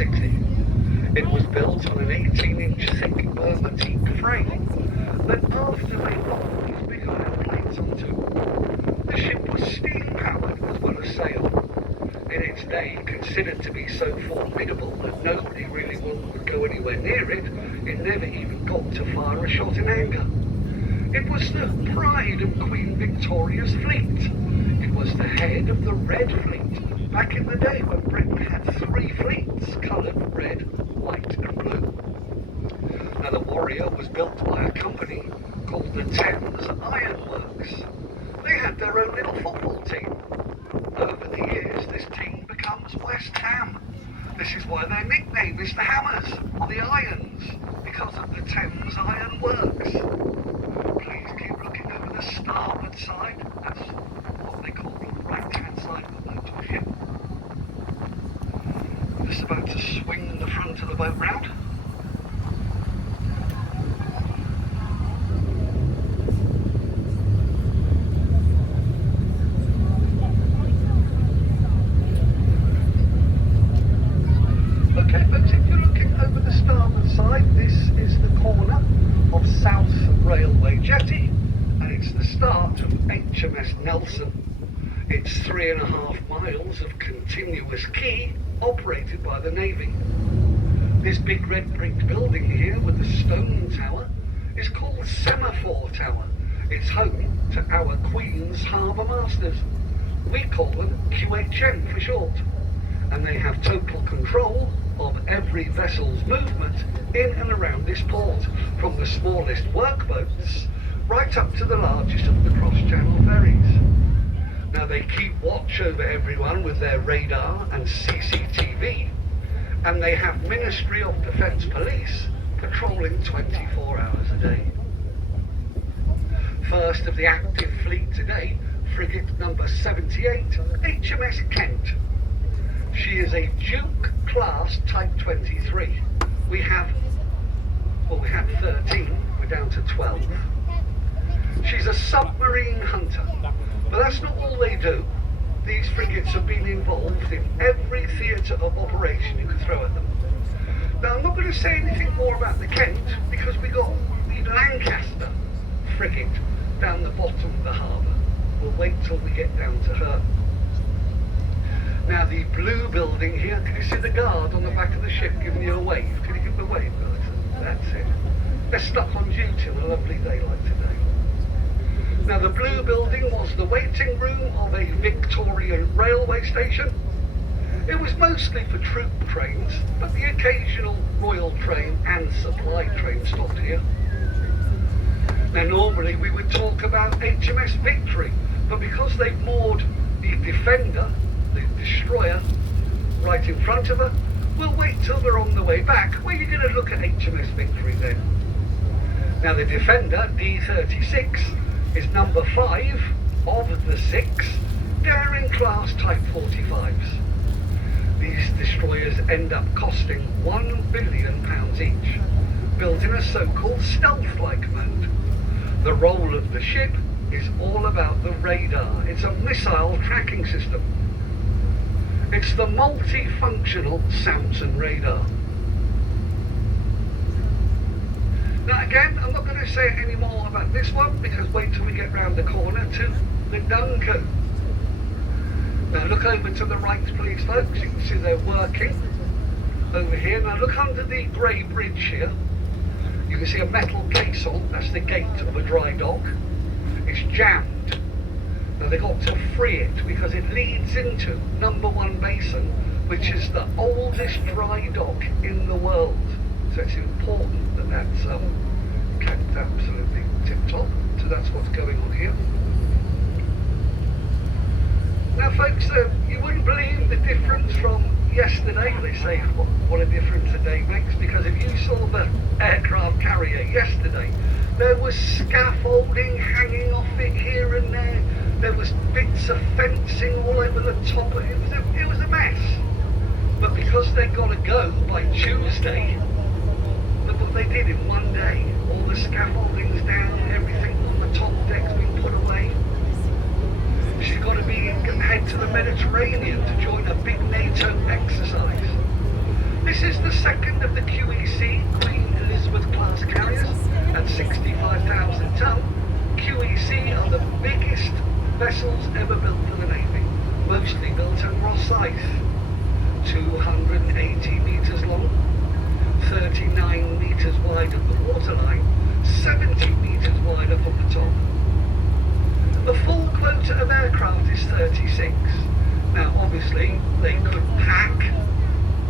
basically. It was built on an 18-inch thick Burma teak frame that after they locked these big iron plates onto it, the ship was steam-powered as well as sail. In its day, considered to be so formidable that nobody really would go anywhere near it, it never even got to fire a shot in anger. It was the pride of Queen Victoria's fleet. It was the head of the Red Fleet, back in the day when Britain had 3 fleets, coloured red, white and blue. Now the Warrior was built by a company called the Thames Iron Works. They had their own little football team. Over the years, this team becomes West Ham. This is why their nickname is the Hammers, or the Irons, because of the Thames Iron Works. Please keep looking over the starboard side. That's what they call the right-hand side of the boat here. Just about to swing the front of the boat round. Okay, folks, if you're looking over the starboard side, this is the corner of South Railway Jetty, and it's the start of Hms Nelson. It's 3.5 miles of continuous quay operated by the Navy. This big red brick building here with the stone tower is called Semaphore Tower. It's home to our Queen's Harbour Masters. We call them Qec for short. And they have total control of every vessel's movement in and around this port, from the smallest workboats right up to the largest of the cross-channel ferries. Now they keep watch over everyone with their radar and CCTV, and they have Ministry of Defence police patrolling 24 hours a day. First of the active fleet today, frigate number 78, HMS Kent. She is a Duke class Type 23. We had 13, we're down to 12. She's a submarine hunter, but that's not all they do. These frigates have been involved in every theatre of operation you could throw at them. Now I'm not going to say anything more about the Kent because we got the Lancaster frigate down the bottom of the harbour. We'll wait till we get down to her. Now the blue building here, can you see the guard on the back of the ship giving you a wave? Can you give him a wave? That's it. They're stuck on duty on a lovely day like today. Now the blue building was the waiting room of a Victorian railway station. It was mostly for troop trains, but the occasional royal train and supply train stopped here. Now normally we would talk about HMS Victory, but because they've moored the Defender, the destroyer, right in front of her, we'll wait till they're on the way back, where you're going to look at HMS Victory then. Now the Defender, D36, is number 5 of the 6 Daring class Type 45s. These destroyers end up costing £1 billion each, built in a so-called stealth-like mode. The role of the ship is all about the radar. It's a missile tracking system. It's the multifunctional Samson radar. Now again, I'm not going to say any more about this one because wait till we get round the corner to the Duncan. Now look over to the right please folks, you can see they're working over here. Now look under the grey bridge here, you can see a metal caisson, that's the gate of a dry dock. It's jammed. Now they've got to free it because it leads into number 1 basin, which is the oldest dry dock in the world. So it's important that that's kept absolutely tip-top. So that's what's going on here. Now folks, you wouldn't believe the difference from yesterday. They say what a difference a day makes, because if you saw the aircraft carrier yesterday, there was scaffolding hanging off it here and there. There was bits of fencing all over the top of it. It was a mess. But because they've got to go by Tuesday, look what they did in one day. All the scaffolding's down, everything on the top deck's been put away. She's got to head to the Mediterranean to join a big NATO exercise. This This is the second of the Qec Queen Elizabeth class carriers at 65,000 tonne. Qec are the biggest vessels ever built for the Navy, mostly built at Rosyth. 280 metres long, 39 metres wide at the waterline, 70 metres wide up on the top. The full quota of aircraft is 36. Now obviously they could pack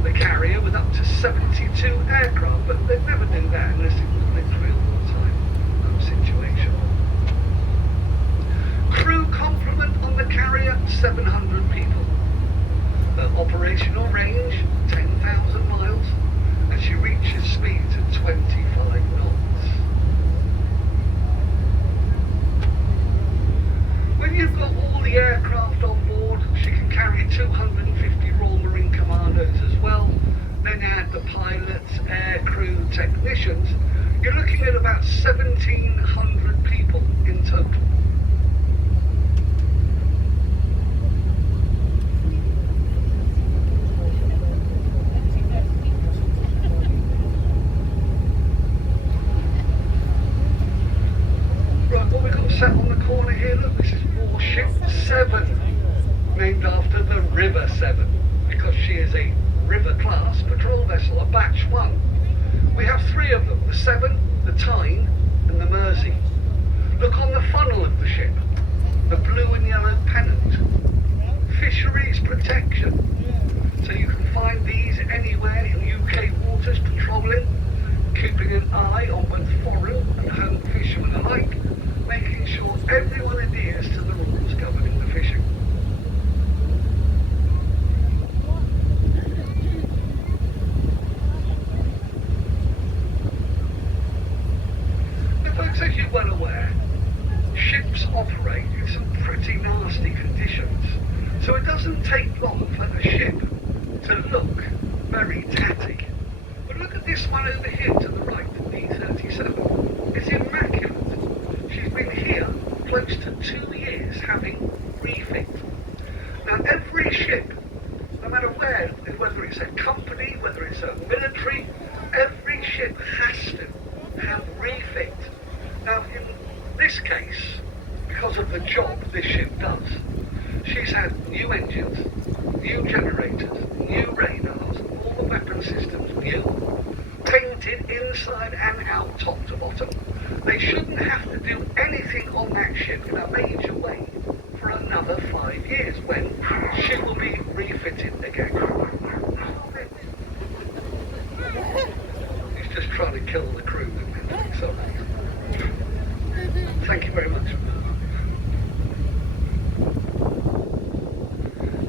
the carrier with up to 72 aircraft, but they'd never do that unless it was literally a wartime situation. Crew complement on the carrier, 700 people. Her operational range, 10,000 miles, and she reaches speeds of 25 knots. When you've got all the aircraft on board, she can carry 250 Royal Marine Commandos as well. Then add the pilots, air crew, technicians. You're looking at about 1,700 people in total. Set on the corner here, look, this is Warship 7, named after the River Severn, because she is a river class patrol vessel, a batch 1. We have 3 of them, the Severn, the Tyne and the Mersey. Look on the funnel of the ship, the blue and yellow pennant. Fisheries protection, so you can find these anywhere in UK waters patrolling, keeping an eye on both foreign and home fishermen alike, making sure everyone adheres to the rules governing the fishing. Now folks, as you're well aware, ships operate in some pretty nasty conditions, so it doesn't take long for a ship to look very tatty. But look at this one over here to the right, the D-37. It's immaculate. She's been here close to 2 years having refit. Now every ship, no matter where, whether it's a company, whether it's a military, every ship has to have refit. Now in this case, because of the job this ship does, she's had new engines, new generators, new radars, all the weapon systems new, painted inside and out, top to bottom. They shouldn't have to do anything on that ship in a major way for another 5 years when she will be refitted again. He's just trying to kill the crew. So, thank you very much.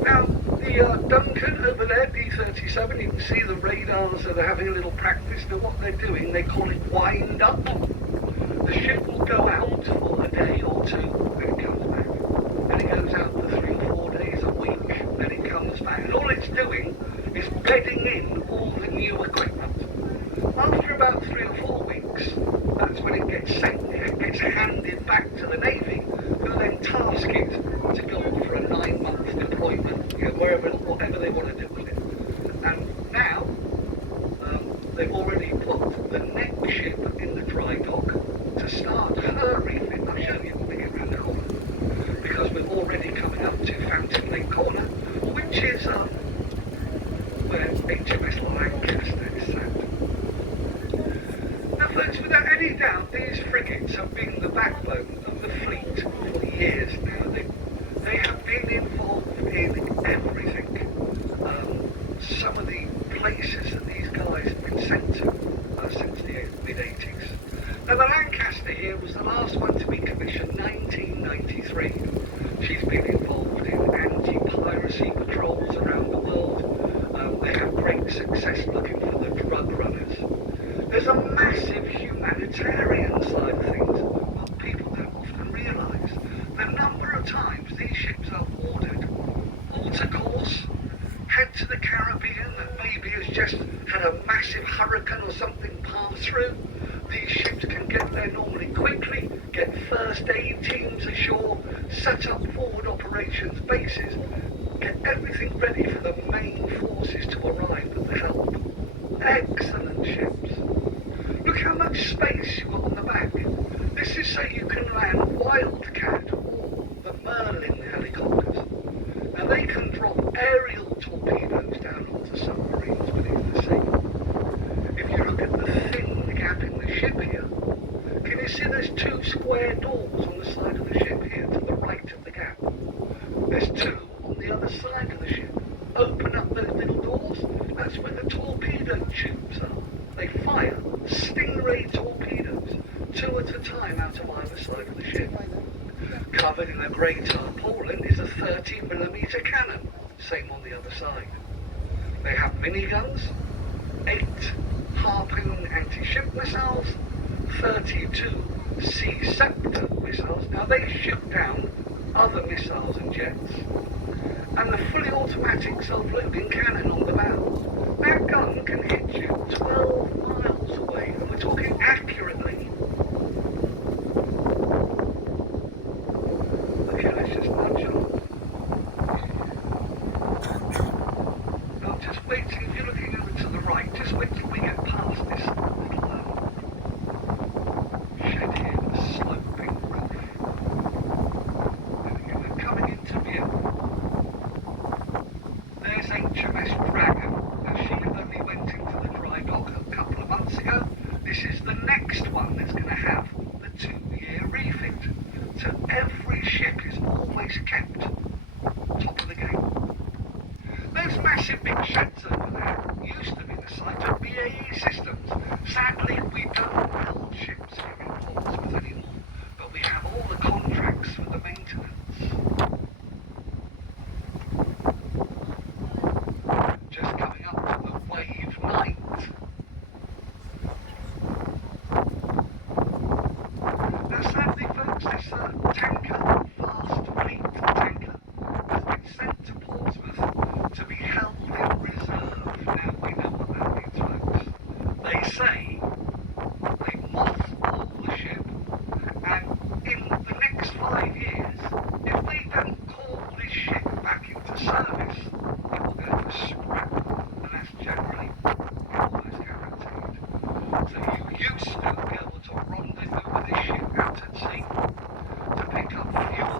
Now, the Duncan over there, D-37, you can see the radars that are having a little practice. Now what they're doing, they call it wind up. The ship will go out for a day or 2, then it comes back. Then it goes out for 3 or 4 days a week, then it comes back. And all it's doing is bedding in all the new equipment. After about 3 or 4 weeks, that's when it gets sent, it gets handed back to the Navy, who then task it to go for a 9-month deployment, whatever they want to do with it. And now, they've already put the next ship in the dry dock to start her refit. I'll show you when we get round the corner, because we're already coming up to Fountain Lake Corner, which is where HMS Lancaster is sat. Now folks, without any doubt, these frigates have been the backbone of the fleet for years now. They have been involved in everything. Some of the places that these guys have been sent to since the mid-80s. Now the Lancaster here was the last one to be commissioned, 1993. She's been involved in anti-piracy patrols around the world. They have great success looking for the drug runners. There's a massive humanitarian side of things that people don't often realise. The number of times these ships are ordered, alter course, head to the Caribbean that maybe has just had a massive hurricane or something pass through. These ships can get there normally quickly, get first aid teams ashore, set up forward operations bases, get everything ready for the main forces to arrive with the help. excellent ships. Look how much space you've got on the back. This is so you can land Wildcat or the Merlin helicopters. Now they can drop aerial torpedoes down onto submarines beneath the sea. If you look at the thin gap in the ship here, can you see there's two square doors on the side of the ship here to the right of the gap? There's two on the other side of the ship. Open up those little doors, that's where the torpedo tubes are. They fire Stingray torpedoes, two at a time out of either side of the ship. Covered in a grey tarpaulin is a 30mm cannon, same on the other side. They have miniguns, 8 Harpoon anti-ship missiles, 32 Sea Scepter missiles. Now they shoot down other missiles and jets. And the fully automatic self-loading cannon on the bow. That gun can hit you 12 miles away, and we're talking accurately. Okay, let's just nudge on. Now just wait till, if you're looking over to the right, just wait till we get past this little shed here with a sloping roof. There we go, we're coming into view. There's HMS Dragon. Now she only went into the dry dock a couple of months ago. This is the next one that's going to have the 2-year refit. So every ship is always kept top of the game. Those massive big sheds over there used to be the site of BAE Systems. Sadly, we don't build ships here in Portsmouth anymore, but we have all the contracts for the maintenance. Just coming up to the Wave Night. Now sadly folks, this tanker, fast fleet tanker, has been sent to Portsmouth to be held in reserve. Now we know what that means folks. They say they mothball the ship, and in the next 5 years, if they don't call this ship back into service, it will go for scrap, and that's generally almost guaranteed. So you used to be able to rendezvous with this ship out at sea to pick up fuel,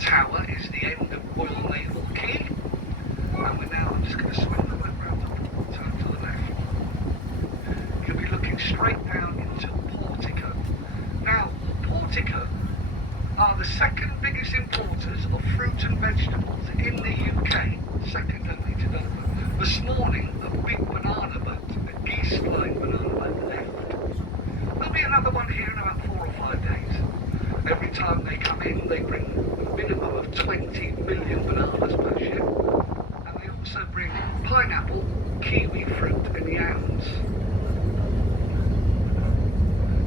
Tower is the end of Royal Naval Quay, and we're now, I'm just going to swing the web round and turn to the left. You'll be looking straight down into Portico. Now, Portico are the second biggest importers of fruit and vegetables in the UK, second only to Dover. This morning, a big banana boat, a geese-flying banana boat left. There'll be another one here in about 4 or 5 days. Every time they come in, they bring a minimum of 20 million bananas per ship. And they also bring pineapple, kiwi fruit and yams.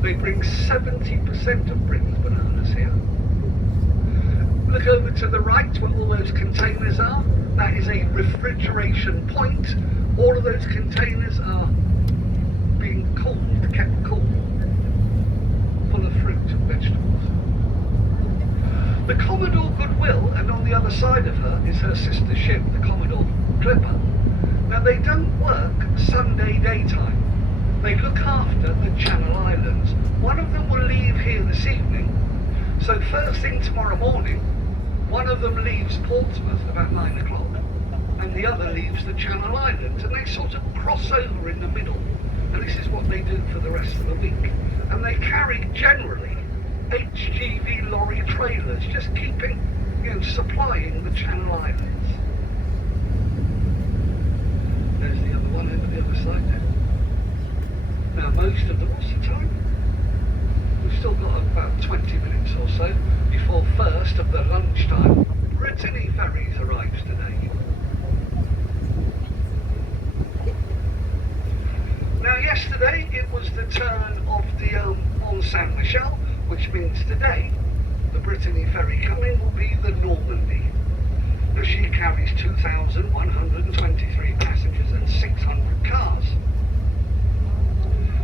They bring 70% of Britain's bananas here. Look over to the right where all those containers are. That is a refrigeration point. All of those containers are being cooled, kept cool, full of fruit and vegetables. the other side of her is her sister ship, the Commodore Goodwill. Now they don't work Sunday daytime. They look after the Channel Islands. One of them will leave here this evening, so first thing tomorrow morning, one of them leaves Portsmouth about 9 o'clock, and the other leaves the Channel Islands, and they sort of cross over in the middle, and this is what they do for the rest of the week. And they carry generally HGV lorry trailers, just keeping, supplying the Channel Islands. There's the other one over the other side there. Now most of the, what's the time? We've still got about 20 minutes or so before first of the lunchtime Brittany ferries arrives today. Now yesterday it was the turn of the on Saint Michel, which means today the Brittany ferry coming will be the Normandy. Now she carries 2,123 passengers and 600 cars.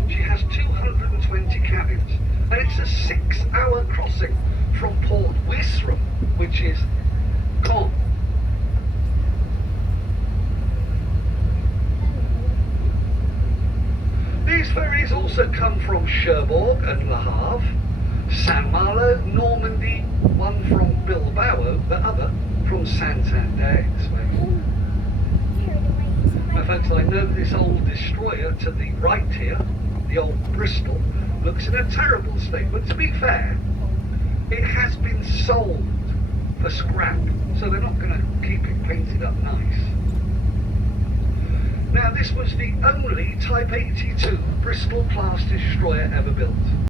She has 220 cabins, and it's a 6-hour crossing from Port Wisram, which is Caen. These ferries also come from Cherbourg and Le Havre, Saint-Malo, Normandy, one from Bilbao, the other from Santander. Now folks, I know this old destroyer to the right here, the old Bristol, looks in a terrible state, but to be fair, it has been sold for scrap, so they're not going to keep it painted up nice. Now this was the only Type 82 Bristol class destroyer ever built.